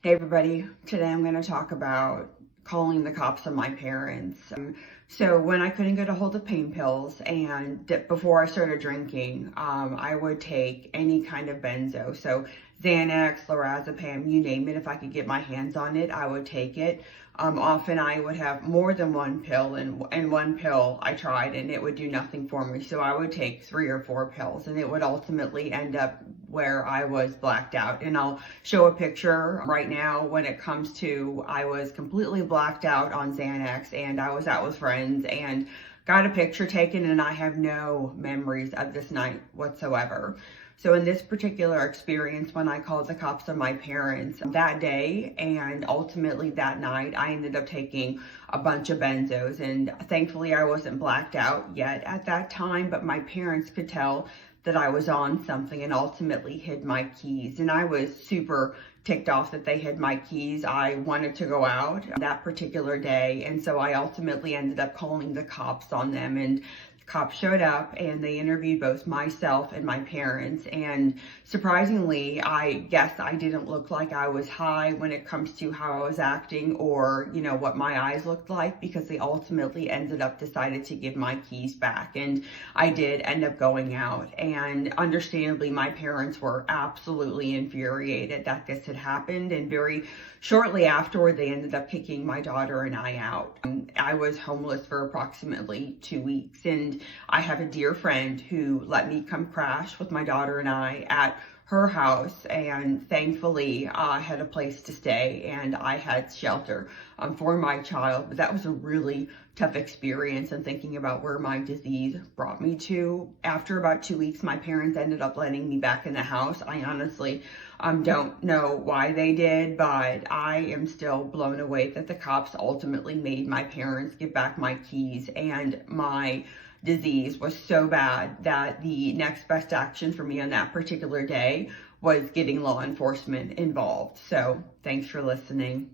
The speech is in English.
Hey everybody, today I'm going to talk about calling the cops on my parents. So when I couldn't get a hold of pain pills and before I started drinking, I would take any kind of benzo. So Xanax, lorazepam, you name it. If I could get my hands on it, I would take it. Often I would have more than one pill, and one pill I tried and it would do nothing for me. So I would take 3 or 4 pills and it would ultimately end up where I was blacked out. And I'll show a picture right now when it comes to I was completely blacked out on Xanax and I was out with friends and got a picture taken, and I have no memories of this night whatsoever. So in this particular experience, when I called the cops on my parents that day and ultimately that night, I ended up taking a bunch of benzos, and thankfully I wasn't blacked out yet at that time, but my parents could tell that I was on something and ultimately hid my keys. And I was super ticked off that they hid my keys. I wanted to go out that particular day. And so I ultimately ended up calling the cops on them, and cops showed up and they interviewed both myself and my parents. And surprisingly, I guess I didn't look like I was high when it comes to how I was acting or, what my eyes looked like, because they ultimately ended up decided to give my keys back. And I did end up going out. And understandably, my parents were absolutely infuriated that this had happened. And very shortly afterward, they ended up kicking my daughter and I out. I was homeless for approximately 2 weeks, and I have a dear friend who let me come crash with my daughter and I at her house, and thankfully I had a place to stay and I had shelter for my child. But that was a really tough experience, and thinking about where my disease brought me to. After about 2 weeks, my parents ended up letting me back in the house. I honestly don't know why they did, but I am still blown away that the cops ultimately made my parents give back my keys. And my disease was so bad that the next best action for me on that particular day was getting law enforcement involved. So thanks for listening.